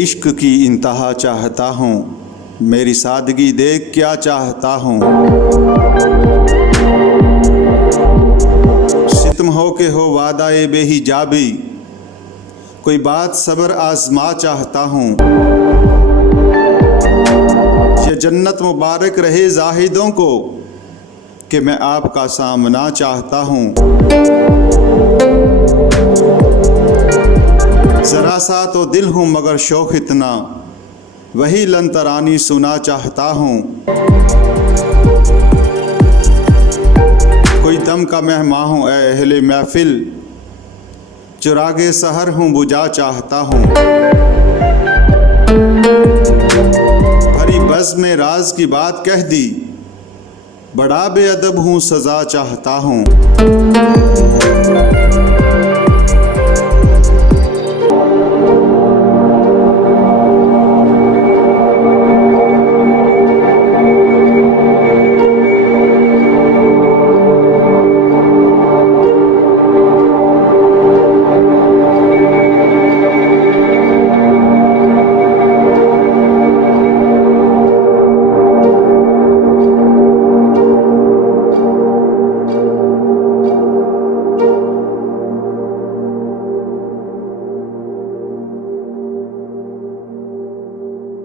इश्क की इंतहा चाहता हूँ, मेरी सादगी देख क्या चाहता हूँ। सितम हो के हो वादा ए बेहिजाबी, कोई बात सब्र आजमा चाहता हूँ। ये जन्नत मुबारक रहे जाहिदों को कि मैं आपका सामना चाहता हूँ। ज़रा सा तो दिल हूँ मगर शौक़ इतना, वही लंतरानी सुना चाहता हूँ। कोई दम का मेहमान हूँ ए अहले महफिल, चिरागे सहर हूँ बुझा चाहता हूँ। भरी बज़ में राज की बात कह दी, बड़ा बेअदब हूँ सज़ा चाहता हूँ।